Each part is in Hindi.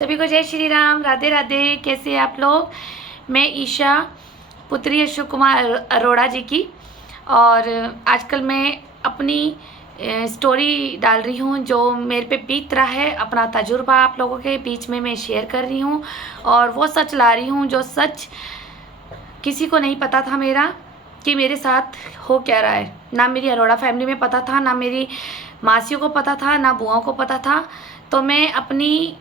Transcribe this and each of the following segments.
सभी को जय श्री राम, राधे राधे। कैसे हैं आप लोग। मैं ईशा, पुत्री अशोक कुमार अरोड़ा जी की, और आजकल मैं अपनी स्टोरी डाल रही हूँ जो मेरे पे बीत रहा है। अपना तजुर्बा आप लोगों के बीच में मैं शेयर कर रही हूँ, और वो सच ला रही हूँ जो सच किसी को नहीं पता था मेरा, कि मेरे साथ हो क्या रहा है। ना मेरी अरोड़ा फैमिली में पता था, ना मेरी मासियों को पता था, ना बुआओं को पता था। तो मैं अपनी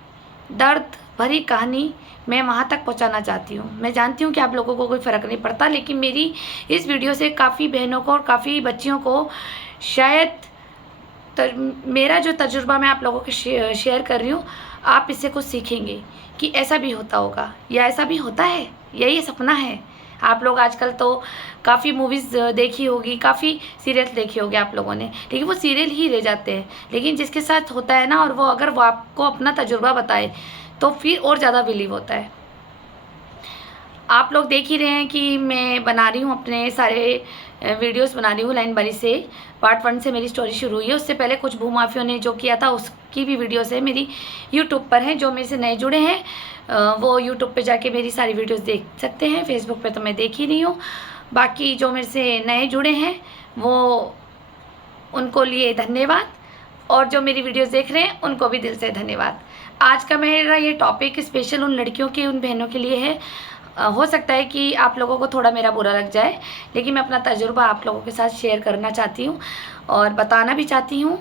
दर्द भरी कहानी मैं वहाँ तक पहुँचाना चाहती हूँ। मैं जानती हूँ कि आप लोगों को कोई फ़र्क नहीं पड़ता, लेकिन मेरी इस वीडियो से काफ़ी बहनों को और काफ़ी बच्चियों को शायद मेरा जो तजुर्बा मैं आप लोगों के शेयर कर रही हूँ, आप इससे कुछ सीखेंगे कि ऐसा भी होता होगा या ऐसा भी होता है, यही सपना है। आप लोग आजकल तो काफ़ी मूवीज़ देखी होगी, काफ़ी सीरियल देखी होगी आप लोगों ने, लेकिन वो सीरियल ही रह जाते हैं। लेकिन जिसके साथ होता है ना, और वो अगर वो आपको अपना तजुर्बा बताए तो फिर और ज़्यादा बिलीव होता है। आप लोग देख ही रहे हैं कि मैं बना रही हूँ, अपने सारे वीडियोस बना रही हूँ लाइन बारी से। पार्ट 1 से मेरी स्टोरी शुरू हुई है। उससे पहले कुछ भूमाफियों ने जो किया था उसकी भी वीडियोस है, मेरी यूट्यूब पर है। जो मेरे से नए जुड़े हैं वो यूट्यूब पे जाके मेरी सारी वीडियोस देख सकते हैं। फेसबुक पे तो मैं देख ही रही हूँ। बाकी जो मेरे से नए जुड़े हैं वो उनको लिए धन्यवाद, और जो मेरी वीडियोस देख रहे हैं उनको भी दिल से धन्यवाद। आज का मेरा ये टॉपिक स्पेशल उन लड़कियों की, उन बहनों के लिए है। हो सकता है कि आप लोगों को थोड़ा मेरा बुरा लग जाए, लेकिन मैं अपना तजुर्बा आप लोगों के साथ शेयर करना चाहती हूँ और बताना भी चाहती हूँ,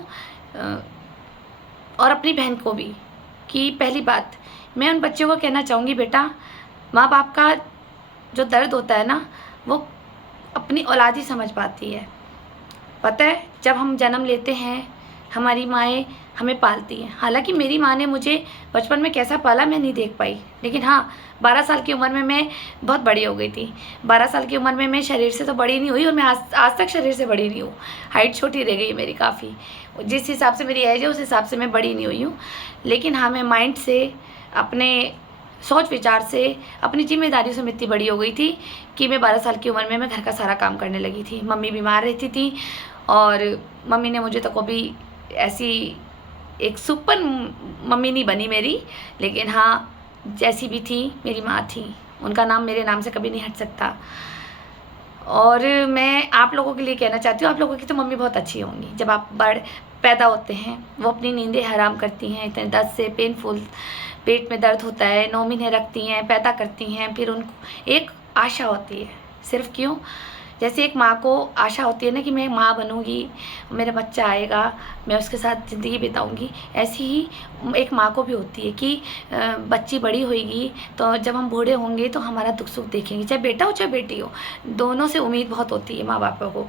और अपनी बहन को भी। कि पहली बात मैं उन बच्चों को कहना चाहूँगी, बेटा माँ बाप का जो दर्द होता है ना, वो अपनी औलाद ही समझ पाती है। पता है, जब हम जन्म लेते हैं हमारी माएँ हमें पालती हैं। हालांकि मेरी माँ ने मुझे बचपन में कैसा पाला मैं नहीं देख पाई, लेकिन हाँ 12 साल की उम्र में मैं बहुत बड़ी हो गई थी। 12 साल की उम्र में मैं शरीर से तो बड़ी नहीं हुई, और मैं आज तक शरीर से बड़ी नहीं हूँ। हाइट छोटी रह गई है मेरी काफ़ी। जिस हिसाब से मेरी एज है उस हिसाब से मैं बड़ी नहीं हुई हूँ। लेकिन हाँ, मैं माइंड से, अपने सोच विचार से, अपनी जिम्मेदारियों से मैं इतनी बड़ी हो गई थी कि मैं 12 साल की उम्र में मैं घर का सारा काम करने लगी थी। मम्मी बीमार रहती थी, और मम्मी ने मुझे तो कभी ऐसी एक सुपर मम्मी नहीं बनी मेरी, लेकिन हाँ जैसी भी थी मेरी माँ थी। उनका नाम मेरे नाम से कभी नहीं हट सकता। और मैं आप लोगों के लिए कहना चाहती हूँ, आप लोगों की तो मम्मी बहुत अच्छी होंगी। जब आप पैदा होते हैं वो अपनी नींदें हराम करती हैं, इतने दर्द से, पेनफुल, पेट में दर्द होता है, 9 महीने रखती हैं, पैदा करती हैं। फिर उनको एक आशा होती है, सिर्फ क्यों, जैसे एक माँ को आशा होती है ना कि मैं माँ बनूंगी, मेरा बच्चा आएगा, मैं उसके साथ ज़िंदगी बिताऊंगी, ऐसी ही एक माँ को भी होती है कि बच्ची बड़ी होएगी तो जब हम बूढ़े होंगे तो हमारा दुख सुख देखेंगे, चाहे बेटा हो चाहे बेटी हो, दोनों से उम्मीद बहुत होती है माँ बापों को।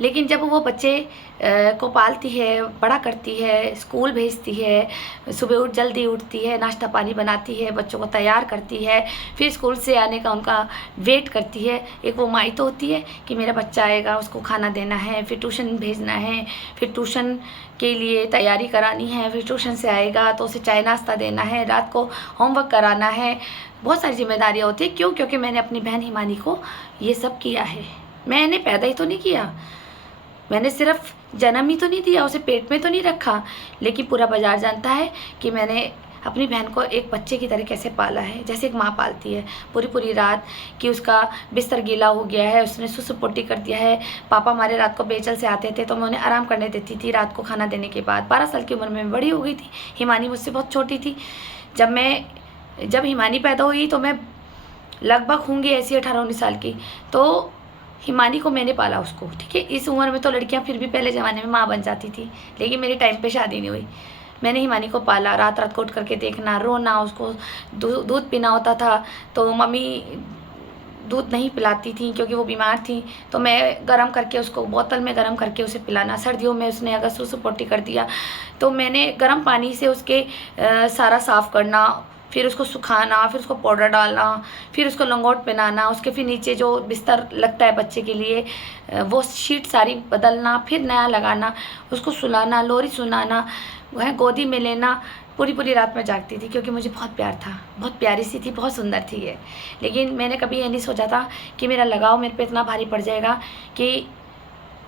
लेकिन जब वो बच्चे को पालती है, बड़ा करती है, स्कूल भेजती है, सुबह जल्दी उठती है, नाश्ता पानी बनाती है, बच्चों को तैयार करती है, फिर स्कूल से आने का उनका वेट करती है, एक वो माई तो होती है कि मेरा बच्चा आएगा, उसको खाना देना है, फिर ट्यूशन भेजना है, फिर ट्यूशन के लिए तैयारी करानी है, फिर ट्यूशन से आएगा तो उसे चाय नाश्ता देना है, रात को होमवर्क कराना है। बहुत सारी जिम्मेदारियाँ होती है। क्यों? क्योंकि मैंने अपनी बहन हिमानी को ये सब किया है। मैंने पैदा ही तो नहीं किया, मैंने सिर्फ जन्म ही तो नहीं दिया, उसे पेट में तो नहीं रखा, लेकिन पूरा बाजार जानता है कि मैंने अपनी बहन को एक बच्चे की तरह कैसे पाला है, जैसे एक माँ पालती है। पूरी पूरी रात कि उसका बिस्तर गीला हो गया है, उसने सुसु पोटी कर दिया है। पापा हमारे रात को बेचल से आते थे तो मैं उन्हें आराम करने देती थी रात को खाना देने के बाद। 12 साल की उम्र में बड़ी हो गई थी। हिमानी मुझसे बहुत छोटी थी। जब हिमानी पैदा हुई तो मैं लगभग होंगी ऐसी 18-19 साल की। तो हिमानी को मैंने पाला उसको, ठीक है। इस उम्र में तो लड़कियां फिर भी पहले ज़माने में माँ बन जाती थी, लेकिन मेरे टाइम पे शादी नहीं हुई। मैंने हिमानी को पाला, रात रात को उठ करके देखना, रोना, उसको दूध पीना होता था तो मम्मी दूध नहीं पिलाती थी क्योंकि वो बीमार थी, तो मैं गरम करके उसको बोतल में गरम करके उसे पिलाना। सर्दियों में उसने अगर सुसु पोटी कर दिया तो मैंने गर्म पानी से उसके सारा साफ़ करना, फिर उसको सुखाना, फिर उसको पाउडर डालना, फिर उसको लंगोट पहनाना, उसके फिर नीचे जो बिस्तर लगता है बच्चे के लिए वो शीट सारी बदलना, फिर नया लगाना, उसको सुलाना, लोरी सुनाना, वह गोदी में लेना। पूरी पूरी रात में जागती थी क्योंकि मुझे बहुत प्यार था। बहुत प्यारी सी थी, बहुत सुंदर थी ये। लेकिन मैंने कभी ये नहीं सोचा था कि मेरा लगाव मेरे पे इतना भारी पड़ जाएगा कि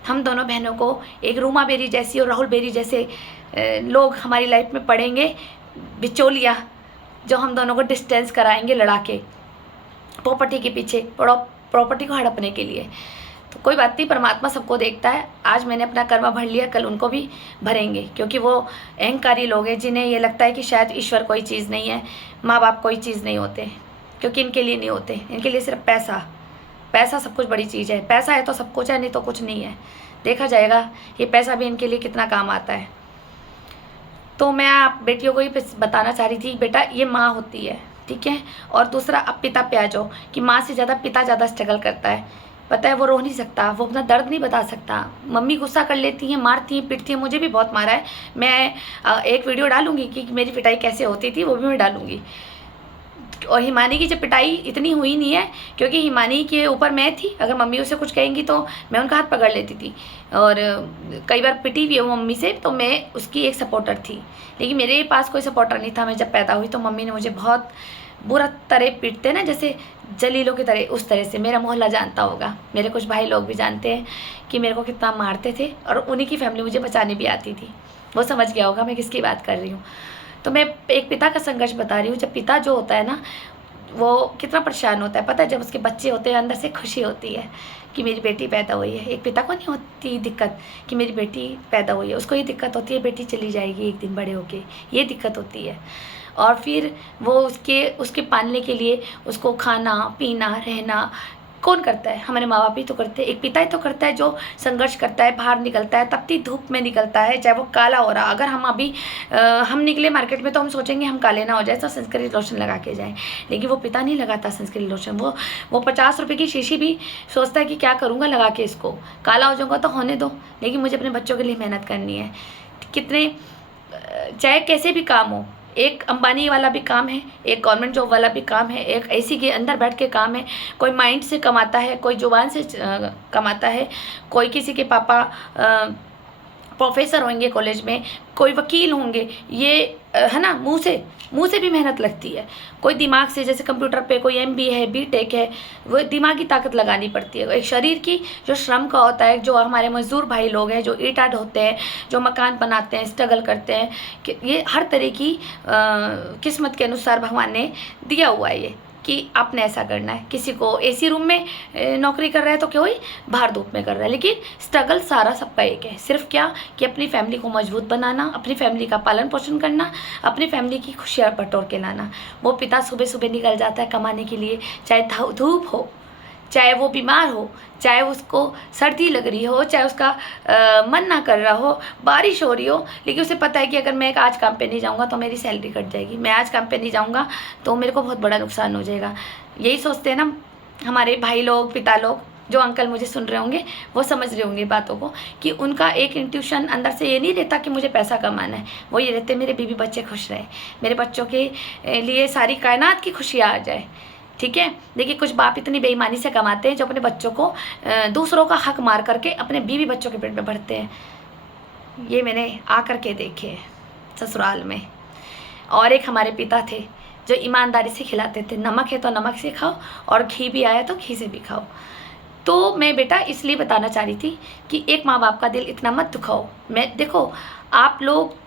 हम दोनों बहनों को एक रूमा बेरी जैसी और राहुल बेरी जैसे लोग हमारी लाइफ में पड़ेंगे, बिचौलिया जो हम दोनों को डिस्टेंस कराएंगे लड़ा के प्रॉपर्टी के पीछे, प्रॉपर्टी को हड़पने के लिए। तो कोई बात नहीं, परमात्मा सबको देखता है। आज मैंने अपना कर्मा भर लिया, कल उनको भी भरेंगे, क्योंकि वो अहंकारी लोग हैं जिन्हें ये लगता है कि शायद ईश्वर कोई चीज़ नहीं है, माँ बाप कोई चीज़ नहीं होते, क्योंकि इनके लिए नहीं होते। इनके लिए सिर्फ पैसा, पैसा सब कुछ बड़ी चीज़ है। पैसा है तो सब कुछ है, नहीं तो कुछ नहीं है। देखा जाएगा ये पैसा भी इनके लिए कितना काम आता है। तो मैं आप बेटियों को ही बताना चाह रही थी, बेटा ये माँ होती है, ठीक है। और दूसरा, अब पिता पे आ जाओ कि माँ से ज़्यादा पिता ज़्यादा स्ट्रगल करता है। पता है वो रो नहीं सकता, वो अपना दर्द नहीं बता सकता। मम्मी गुस्सा कर लेती हैं, मारती हैं, पीटती हैं, मुझे भी बहुत मारा है। मैं एक वीडियो डालूंगी कि मेरी पिटाई कैसे होती थी, वो भी मैं डालूंगी। और हिमानी की जब पिटाई इतनी हुई नहीं है, क्योंकि हिमानी के ऊपर मैं थी। अगर मम्मी उसे कुछ कहेंगी तो मैं उनका हाथ पकड़ लेती थी, और कई बार पिटी भी हूँ मम्मी से, तो मैं उसकी एक सपोर्टर थी। लेकिन मेरे पास कोई सपोर्टर नहीं था। मैं जब पैदा हुई तो मम्मी ने मुझे बहुत बुरा तरह पीटते ना, जैसे जलीलों की तरह, उस तरह से। मेरा मोहल्ला जानता होगा, मेरे कुछ भाई लोग भी जानते हैं कि मेरे को कितना मारते थे, और उन्हीं की फैमिली मुझे बचाने भी आती थी। वो समझ गया होगा मैं किसकी बात कर रही हूँ। तो मैं एक पिता का संघर्ष बता रही हूँ। जब पिता जो होता है ना, वो कितना परेशान होता है, पता है। जब उसके बच्चे होते हैं, अंदर से खुशी होती है कि मेरी बेटी पैदा हुई है। एक पिता को नहीं होती दिक्कत कि मेरी बेटी पैदा हुई है, उसको ये दिक्कत होती है बेटी चली जाएगी एक दिन बड़े होके, ये दिक्कत होती है। और फिर वो उसके पालने के लिए उसको खाना पीना रहना कौन करता है? हमारे माँ बाप ही तो करते हैं। एक पिता ही तो करता है जो संघर्ष करता है, बाहर निकलता है, तपती धूप में निकलता है, चाहे वो काला हो रहा। अगर हम अभी हम निकले मार्केट में तो हम सोचेंगे हम काले ना हो जाए, तो सनस्क्रीन लोशन लगा के जाएं। लेकिन वो पिता नहीं लगाता सनस्क्रीन लोशन। वो 50 रुपये की शीशी भी सोचता है कि क्या करूँगा लगा के इसको, काला हो जाऊँगा तो होने दो, लेकिन मुझे अपने बच्चों के लिए मेहनत करनी है। कितने चाहे कैसे भी काम हो, एक अंबानी वाला भी काम है, एक गवर्नमेंट जॉब वाला भी काम है, एक एसी के अंदर बैठ के काम है। कोई माइंड से कमाता है, कोई जुबान से कमाता है, कोई किसी के पापा प्रोफेसर होंगे कॉलेज में, कोई वकील होंगे, ये है ना, मुंह से भी मेहनत लगती है। कोई दिमाग से, जैसे कंप्यूटर पे कोई MBA है, BTech है, वो दिमागी ताकत लगानी पड़ती है। एक शरीर की जो श्रम का होता है, जो हमारे मजदूर भाई लोग हैं, जो ईंट ढोते हैं, जो मकान बनाते हैं, स्ट्रगल करते हैं, कि ये हर तरह की किस्मत के अनुसार भगवान ने दिया हुआ है ये कि आपने ऐसा करना है। किसी को AC रूम में नौकरी कर रहा है तो कोई बाहर धूप में कर रहा है, लेकिन स्ट्रगल सारा सबका एक है। सिर्फ क्या कि अपनी फैमिली को मजबूत बनाना, अपनी फैमिली का पालन पोषण करना, अपनी फैमिली की खुशियाँ बटोर के लाना। वो पिता सुबह सुबह निकल जाता है कमाने के लिए, चाहे धूप हो, चाहे वो बीमार हो, चाहे उसको सर्दी लग रही हो, चाहे उसका मन ना कर रहा हो, बारिश हो रही हो, लेकिन उसे पता है कि अगर मैं आज काम पे नहीं जाऊंगा तो मेरी सैलरी कट जाएगी, मैं आज काम पे नहीं जाऊंगा तो मेरे को बहुत बड़ा नुकसान हो जाएगा। यही सोचते हैं ना हमारे भाई लोग, पिता लोग। जो अंकल मुझे सुन रहे होंगे वो समझ रहे होंगे बातों को, कि उनका एक इंट्यूशन अंदर से ये नहीं रहता कि मुझे पैसा कमाना है। वो ये रहते मेरे बीवी बच्चे खुश रहे, मेरे बच्चों के लिए सारी कायनात की खुशियाँ आ जाए, ठीक है। देखिए कुछ बाप इतनी बेईमानी से कमाते हैं जो अपने बच्चों को दूसरों का हक मार करके अपने बीवी बच्चों के पेट में भरते हैं। ये मैंने आकर के देखे ससुराल में। और एक हमारे पिता थे जो ईमानदारी से खिलाते थे, नमक है तो नमक से खाओ और घी भी आया तो घी से भी खाओ। तो मैं बेटा इसलिए बताना चाह रही थी कि एक माँ बाप का दिल इतना मत दुखाओ। मैं देखो, आप लोग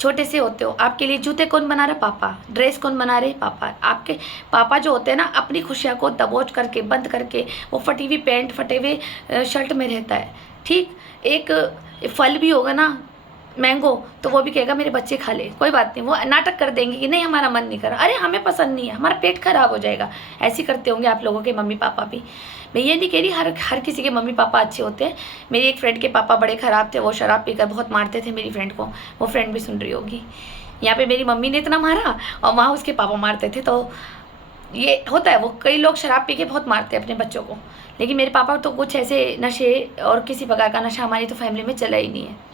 छोटे से होते हो, आपके लिए जूते कौन बना रहा? पापा। ड्रेस कौन बना रहे? पापा। आपके पापा जो होते हैं ना, अपनी खुशियाँ को दबोच करके, बंद करके, वो फटी हुई पैंट, फटे हुए शर्ट में रहता है, ठीक। एक फल भी होगा ना मैंगो, तो वो भी कहेगा मेरे बच्चे खा ले, कोई बात नहीं। वो नाटक कर देंगे कि नहीं हमारा मन नहीं कर रहा, अरे हमें पसंद नहीं है, हमारा पेट खराब हो जाएगा। ऐसे करते होंगे आप लोगों के मम्मी पापा भी। मैं ये नहीं कह रही हर किसी के मम्मी पापा अच्छे होते हैं। मेरी एक फ्रेंड के पापा बड़े ख़राब थे, वो शराब पीकर बहुत मारते थे मेरी फ्रेंड को। वो फ्रेंड भी सुन रही होगी। यहाँ पे मेरी मम्मी ने इतना मारा और वहाँ उसके पापा मारते थे। तो ये होता है, वो कई लोग शराब पी के बहुत मारते हैं अपने बच्चों को, लेकिन मेरे पापा तो कुछ ऐसे नशे और किसी प्रकार का नशा हमारी तो फैमिली में चला ही नहीं है।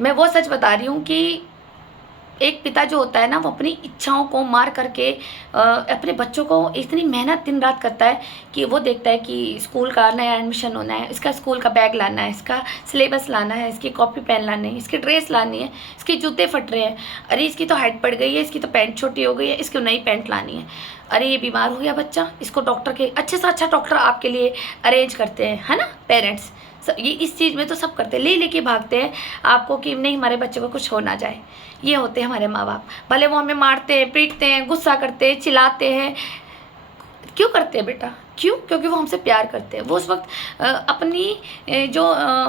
मैं वो सच बता रही हूँ कि एक पिता जो होता है ना, वो अपनी इच्छाओं को मार करके अपने बच्चों को इतनी मेहनत दिन रात करता है कि वो देखता है कि स्कूल का नया एडमिशन होना है, इसका स्कूल का बैग लाना है, इसका सिलेबस लाना है, इसकी कॉपी पेन लाने हैं, इसकी ड्रेस लानी है, इसके जूते फट रहे हैं, अरे इसकी तो हाइट बढ़ गई है, इसकी तो पैंट छोटी हो गई है, इसको नई पैंट लानी है, अरे ये बीमार हो गया बच्चा, इसको डॉक्टर के अच्छे से अच्छा डॉक्टर आपके लिए अरेंज करते हैं, है ना पेरेंट्स। ये इस चीज़ में तो सब करते हैं, ले लेके भागते हैं आपको कि नहीं हमारे बच्चे को कुछ हो ना जाए। ये होते हैं हमारे माँ बाप। भले वो हमें मारते हैं, पीटते हैं, गुस्सा करते हैं, चिल्लाते हैं, क्यों करते हैं बेटा? क्यों? क्योंकि वो हमसे प्यार करते हैं। वो उस वक्त अपनी जो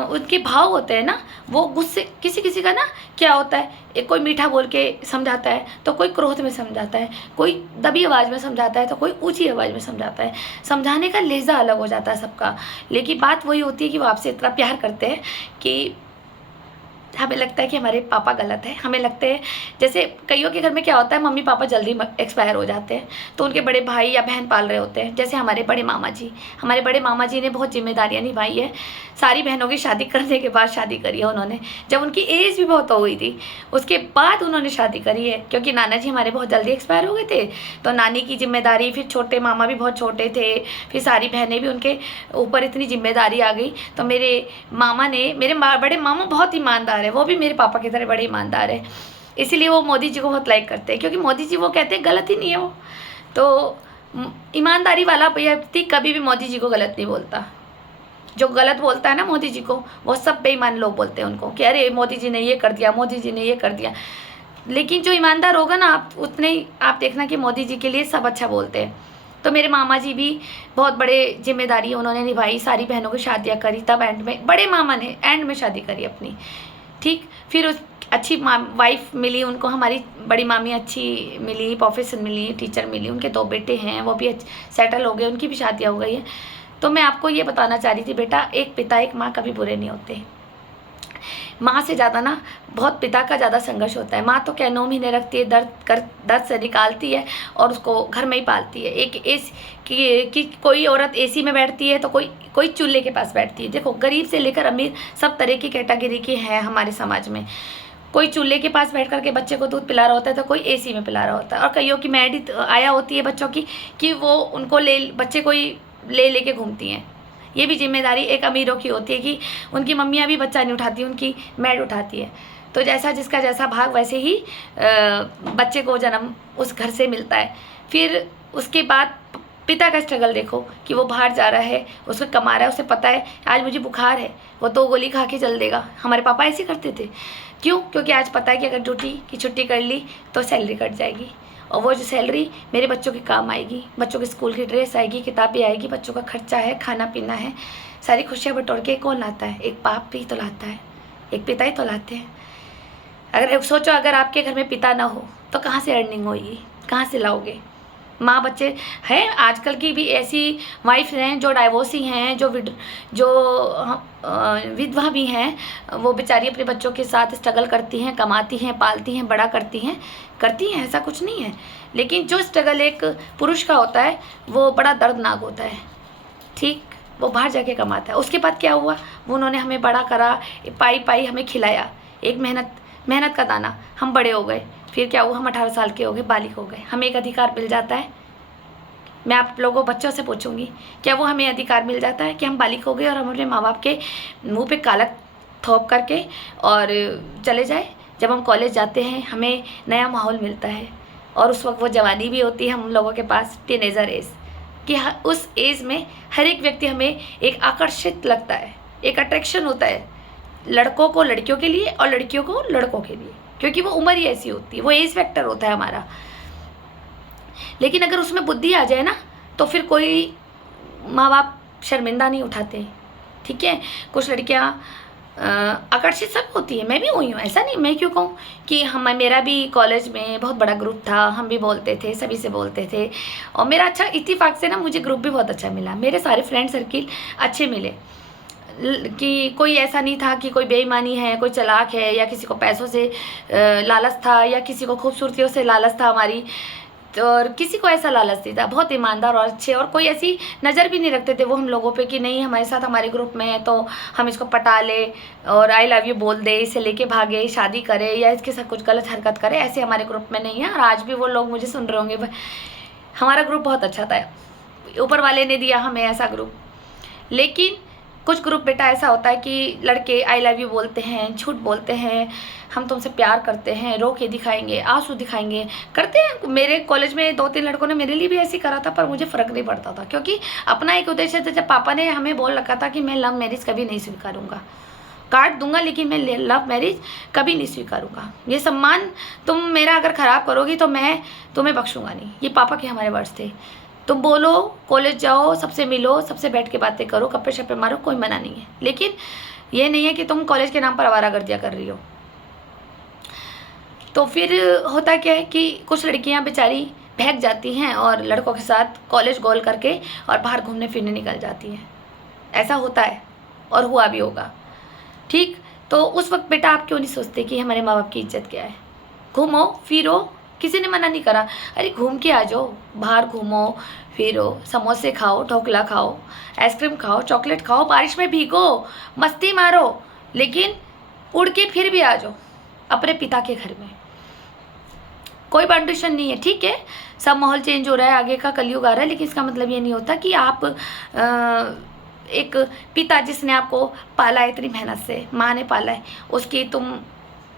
उनके भाव होते हैं ना, वो गुस्से, किसी किसी का ना क्या होता है, एक कोई मीठा बोल के समझाता है तो कोई क्रोध में समझाता है, कोई दबी आवाज़ में समझाता है तो कोई ऊंची आवाज़ में समझाता है। समझाने का लहजा अलग हो जाता है सबका, लेकिन बात वही होती है कि वो आपसे इतना प्यार करते हैं कि हमें लगता है कि हमारे पापा गलत है। हमें लगते हैं, जैसे कईयों के घर में क्या होता है, मम्मी पापा जल्दी एक्सपायर हो जाते हैं तो उनके बड़े भाई या बहन पाल रहे होते हैं। जैसे हमारे बड़े मामा जी ने बहुत जिम्मेदारियां निभाई है। सारी बहनों की शादी करने के बाद शादी करी है उन्होंने, जब उनकी एज भी बहुत हो गई थी उसके बाद उन्होंने शादी करी है, क्योंकि नाना जी हमारे बहुत जल्दी एक्सपायर हो गए थे। तो नानी की जिम्मेदारी, फिर छोटे मामा भी बहुत छोटे थे, फिर सारी बहनें भी उनके ऊपर इतनी जिम्मेदारी आ गई। तो मेरे मामा ने, मेरे बड़े मामा बहुत ईमानदार है, वो भी मेरे पापा की तरह बड़े ईमानदार है, इसीलिए वो मोदी जी को बहुत लाइक करते हैं, क्योंकि मोदी जी वो कहते हैं गलत ही नहीं है वो। तो ईमानदारी वाला व्यक्ति कभी भी मोदी जी को गलत नहीं बोलता। जो गलत बोलता है ना मोदी जी को, वो सब बेईमान लोग बोलते हैं उनको कि अरे मोदी जी ने ये कर दिया, मोदी जी ने ये कर दिया। लेकिन जो ईमानदार होगा ना, आप उतने ही आप देखना कि मोदी जी के लिए सब अच्छा बोलते हैं। तो मेरे मामा जी भी बहुत बड़े जिम्मेदारी उन्होंने निभाई, सारी बहनों की शादियाँ करी, तब एंड में बड़े मामा ने एंड में शादी करी अपनी, ठीक। फिर उस अच्छी वाइफ मिली उनको, हमारी बड़ी मामी अच्छी मिली, प्रोफेसर मिली, टीचर मिली, उनके 2 बेटे हैं, वो भी सेटल हो गए, उनकी भी शादियाँ हो गई है। तो मैं आपको ये बताना चाह रही थी बेटा, एक पिता एक माँ कभी बुरे नहीं होते। माँ से ज़्यादा ना बहुत पिता का ज़्यादा संघर्ष होता है। माँ तो क्या 9 महीने रखती है, दर्द से निकालती है और उसको घर में ही पालती है। एक कि कोई औरत एसी में बैठती है तो कोई चूल्हे के पास बैठती है। देखो, गरीब से लेकर अमीर सब तरह की कैटेगरी के हैं हमारे समाज में। कोई चूल्हे के पास बैठ करके बच्चे को दूध पिला रहा होता है तो कोई एसी में पिला रहा होता है। और कईयों की मैड आया होती है बच्चों की कि वो उनको बच्चे को ही ले लेके घूमती हैं। ये भी जिम्मेदारी एक अमीरों की होती है कि उनकी मम्मियाँ भी बच्चा नहीं उठाती, उनकी मैड उठाती है। तो जैसा जिसका जैसा भाग, वैसे ही बच्चे को जन्म उस घर से मिलता है। फिर उसके बाद पिता का स्ट्रगल देखो कि वो बाहर जा रहा है, उसको कमा रहा है, उसे पता है आज मुझे बुखार है, वो 2 गोली खा के चल देगा। हमारे पापा ऐसे करते थे। क्यों? क्योंकि आज पता है कि अगर ड्यूटी की छुट्टी कर ली तो सैलरी कट जाएगी, और वो जो सैलरी मेरे बच्चों के काम आएगी, बच्चों के स्कूल की ड्रेस आएगी, किताबें आएगी, बच्चों का खर्चा है, खाना पीना है, सारी खुशियाँ बटोर के कौन लाता है? एक बाप भी तो लाता है, एक पिता ही तो लाते हैं। अगर सोचो, अगर आपके घर में पिता ना हो तो कहाँ से अर्निंग होगी, कहाँ से लाओगे? माँ बच्चे हैं, आजकल की भी ऐसी वाइफ हैं जो डाइवोर्सी हैं, जो विधवा भी हैं, वो बेचारी अपने बच्चों के साथ स्ट्रगल करती हैं, कमाती हैं, पालती हैं, बड़ा करती हैं, ऐसा कुछ नहीं है। लेकिन जो स्ट्रगल एक पुरुष का होता है वो बड़ा दर्दनाक होता है, ठीक। वो बाहर जाके कमाता है। उसके बाद क्या हुआ, वो उन्होंने हमें बड़ा करा, पाई हमें खिलाया, एक मेहनत का दाना, हम बड़े हो गए। फिर क्या हुआ, हम 18 साल के हो गए, बालिग हो गए, हमें एक अधिकार मिल जाता है। मैं आप लोगों बच्चों से पूछूंगी, क्या वो हमें अधिकार मिल जाता है कि हम बालिग हो गए और हम अपने माँ बाप के मुंह पे काला थोप करके और चले जाए? जब हम कॉलेज जाते हैं हमें नया माहौल मिलता है, और उस वक्त वो जवानी भी होती है हम लोगों के पास, टीनेजर एज, कि उस एज में हर एक व्यक्ति हमें एक आकर्षित लगता है, एक अट्रैक्शन होता है, लड़कों को लड़कियों के लिए और लड़कियों को लड़कों के लिए, क्योंकि वो उम्र ही ऐसी होती है, वो एज फैक्टर होता है हमारा। लेकिन अगर उसमें बुद्धि आ जाए ना तो फिर कोई माँ बाप शर्मिंदा नहीं उठाते, ठीक है। कुछ लड़कियाँ आकर्षित सब होती है, मैं भी हुई हूँ, ऐसा नहीं, मैं क्यों कहूँ कि मेरा भी कॉलेज में बहुत बड़ा ग्रुप था, हम भी बोलते थे, सभी से बोलते थे, और मेरा अच्छा इत्तेफाक से ना मुझे ग्रुप भी बहुत अच्छा मिला, मेरे सारे फ्रेंड सर्किल अच्छे मिले, कि कोई ऐसा नहीं था कि कोई बेईमानी है, कोई चालाक है, या किसी को पैसों से लालच था, या किसी को खूबसूरतियों से लालच था हमारी, और किसी को ऐसा लालच नहीं था। बहुत ईमानदार और अच्छे, और कोई ऐसी नज़र भी नहीं रखते थे वो हम लोगों पे कि नहीं हमारे साथ हमारे ग्रुप में है तो हम इसको पटा ले और आई लव यू बोल दे, इसे लेके भागे, शादी करे, या इसके साथ कुछ गलत हरकत करे। ऐसे हमारे ग्रुप में नहीं है, और आज भी वो लोग मुझे सुन रहे होंगे। हमारा ग्रुप बहुत अच्छा था, ऊपर वाले ने दिया हमें ऐसा ग्रुप। लेकिन कुछ ग्रुप बेटा ऐसा होता है कि लड़के आई लव यू बोलते हैं, झूठ बोलते हैं, हम तुमसे प्यार करते हैं, रो के दिखाएंगे, आंसू दिखाएंगे, करते हैं। मेरे कॉलेज में 2-3 लड़कों ने मेरे लिए भी ऐसे करा था, पर मुझे फ़र्क नहीं पड़ता था, क्योंकि अपना एक उद्देश्य था। जब पापा ने हमें बोल रखा था कि मैं लव मैरिज कभी नहीं स्वीकारूंगा, काट दूंगा, लेकिन मैं लव मैरिज कभी नहीं स्वीकारूंगा। ये सम्मान तुम मेरा अगर ख़राब करोगी तो मैं तुम्हें बख्शूंगा नहीं। ये पापा के हमारे वर्ड्स थे। तुम बोलो, कॉलेज जाओ, सबसे मिलो, सबसे बैठ के बातें करो, गप्पे शप्पे मारो, कोई मना नहीं है, लेकिन ये नहीं है कि तुम कॉलेज के नाम पर आवारागर्दियाँ कर रही हो। तो फिर होता क्या है कि कुछ लड़कियां बेचारी भाग जाती हैं और लड़कों के साथ कॉलेज गोल करके और बाहर घूमने फिरने निकल जाती हैं। ऐसा होता है और हुआ भी होगा, ठीक। तो उस वक्त बेटा आप क्यों नहीं सोचते कि हमारे माँ बाप की इज्जत क्या है? घूमो फिरो, किसी ने मना नहीं करा। अरे घूम के आ जाओ, बाहर घूमो फिरो, समोसे खाओ, ढोकला खाओ, आइसक्रीम खाओ, चॉकलेट खाओ, बारिश में भीगो, मस्ती मारो, लेकिन उड़ के फिर भी आ जाओ अपने पिता के घर में। कोई बाउंडेशन नहीं है, ठीक है, सब माहौल चेंज हो रहा है, आगे का कलयुग आ रहा है, लेकिन इसका मतलब ये नहीं होता कि आप एक पिता जिसने आपको पाला है इतनी मेहनत से, माँ ने पाला है, उसकी तुम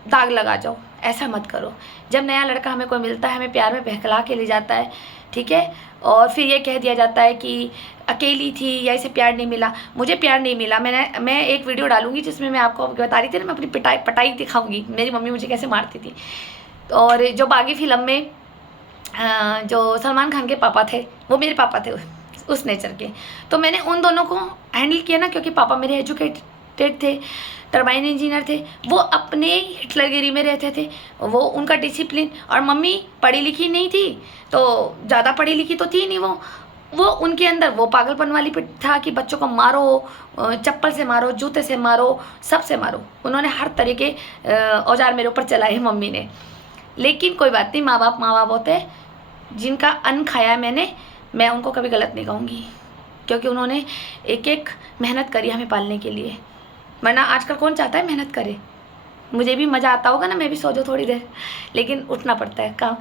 दाग लगा जाओ। ऐसा मत करो। जब नया लड़का हमें कोई मिलता है, हमें प्यार में बहकला के ले जाता है, ठीक है, और फिर ये कह दिया जाता है कि अकेली थी या इसे प्यार नहीं मिला। मुझे प्यार नहीं मिला। मैं एक वीडियो डालूंगी जिसमें मैं आपको बता रही थी ना, मैं अपनी पटाई दिखाऊंगी, मेरी मम्मी मुझे कैसे मारती थी। और जो बागी फिल्म में जो सलमान खान के पापा थे, वो मेरे पापा थे उस नेचर के। तो मैंने उन दोनों को हैंडल किया ना, क्योंकि पापा मेरे एजुकेटेड थे, टरबाइन इंजीनियर थे, वो अपने हिटलरगिरी में रहते थे, वो उनका डिसिप्लिन। और मम्मी पढ़ी लिखी नहीं थी, तो ज़्यादा पढ़ी लिखी तो थी नहीं वो उनके अंदर वो पागलपन वाली था कि बच्चों को मारो, चप्पल से मारो, जूते से मारो, सब से मारो। उन्होंने हर तरह के औजार मेरे ऊपर चलाए मम्मी ने। लेकिन कोई बात नहीं, माँ बाप होते हैं। जिनका अन्न खाया है मैं उनको कभी गलत नहीं कहूँगी, क्योंकि उन्होंने एक मेहनत करी हमें पालने के लिए। वरना आजकल कौन चाहता है मेहनत करे? मुझे भी मज़ा आता होगा ना, मैं भी सो जाऊँ थोड़ी देर, लेकिन उठना पड़ता है। काम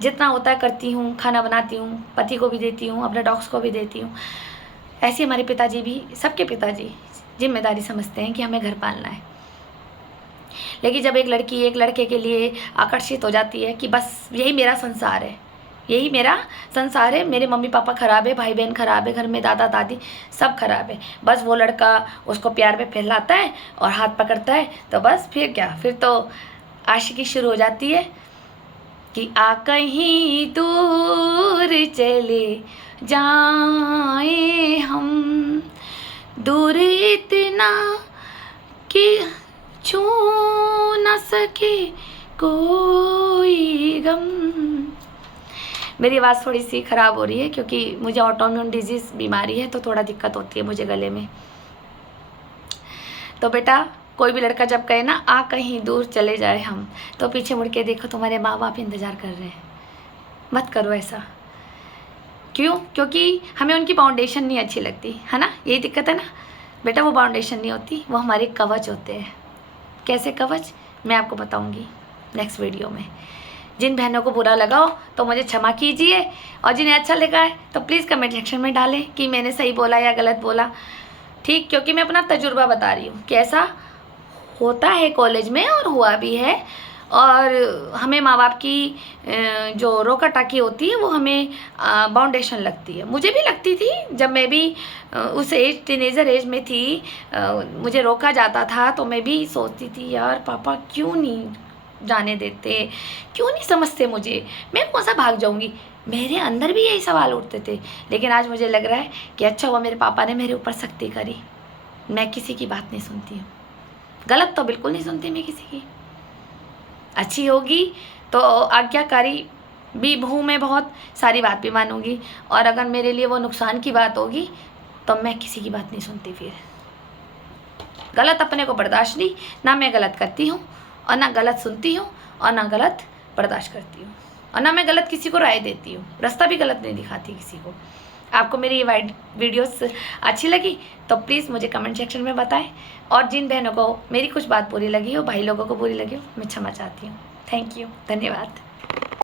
जितना होता है करती हूँ, खाना बनाती हूँ, पति को भी देती हूँ, अपने डॉग्स को भी देती हूँ। ऐसे हमारे पिताजी भी, सबके पिताजी जिम्मेदारी समझते हैं कि हमें घर पालना है। लेकिन जब एक लड़की एक लड़के के लिए आकर्षित हो जाती है कि बस यही मेरा संसार है, यही मेरा संसार है, मेरे मम्मी पापा ख़राब है, भाई बहन ख़राब है, घर में दादा दादी सब ख़राब है, बस वो लड़का उसको प्यार में फैलाता है और हाथ पकड़ता है, तो बस फिर क्या, फिर तो आशिकी शुरू हो जाती है कि आ कहीं दूर चले जाए हम, दूर इतना कि छू न सके कोई गम। मेरी आवाज़ थोड़ी सी ख़राब हो रही है क्योंकि मुझे ऑटोइम्यून डिजीज़ बीमारी है, तो थोड़ा दिक्कत होती है मुझे गले में। तो बेटा कोई भी लड़का जब कहे ना आ कहीं दूर चले जाए हम, तो पीछे मुड़ के देखो, तुम्हारे माँ बाप इंतज़ार कर रहे हैं। मत करो ऐसा। क्यों? क्योंकि हमें उनकी बाउंडेशन नहीं अच्छी लगती है ना, यही दिक्कत है ना बेटा। वो बाउंडेशन नहीं होती, वो हमारे कवच होते हैं। कैसे कवच, मैं आपको बताऊँगी नेक्स्ट वीडियो में। जिन बहनों को बुरा लगा हो तो मुझे क्षमा कीजिए, और जिन्हें अच्छा लगा है तो प्लीज़ कमेंट सेक्शन में डालें कि मैंने सही बोला या गलत बोला, ठीक। क्योंकि मैं अपना तजुर्बा बता रही हूँ कि ऐसा होता है कॉलेज में और हुआ भी है। और हमें माँ बाप की जो रोका टाकी होती है वो हमें बाउंडेशन लगती है। मुझे भी लगती थी जब मैं भी उस एज, टीनेजर एज में थी, मुझे रोका जाता था तो मैं भी सोचती थी यार पापा क्यों नहीं जाने देते, क्यों नहीं समझते मुझे, मैं कौन सा भाग जाऊंगी। मेरे अंदर भी यही सवाल उठते थे। लेकिन आज मुझे लग रहा है कि अच्छा हुआ मेरे पापा ने मेरे ऊपर सख्ती करी। मैं किसी की बात नहीं सुनती हूँ, गलत तो बिल्कुल नहीं सुनती मैं किसी की। अच्छी होगी तो आज्ञाकारी भी हूँ मैं, बहुत सारी बात भी मानूंगी, और अगर मेरे लिए वो नुकसान की बात होगी तो मैं किसी की बात नहीं सुनती। फिर गलत अपने को बर्दाश्त नहीं, ना मैं गलत करती हूँ और ना गलत सुनती हूँ और ना गलत बर्दाश्त करती हूँ, और ना मैं गलत किसी को राय देती हूँ, रास्ता भी गलत नहीं दिखाती किसी को। आपको मेरी ये वीडियोस अच्छी लगी तो प्लीज़ मुझे कमेंट सेक्शन में बताएं, और जिन बहनों को मेरी कुछ बात बुरी लगी हो, भाई लोगों को बुरी लगी हो, मैं क्षमा चाहती हूँ। थैंक यू, धन्यवाद।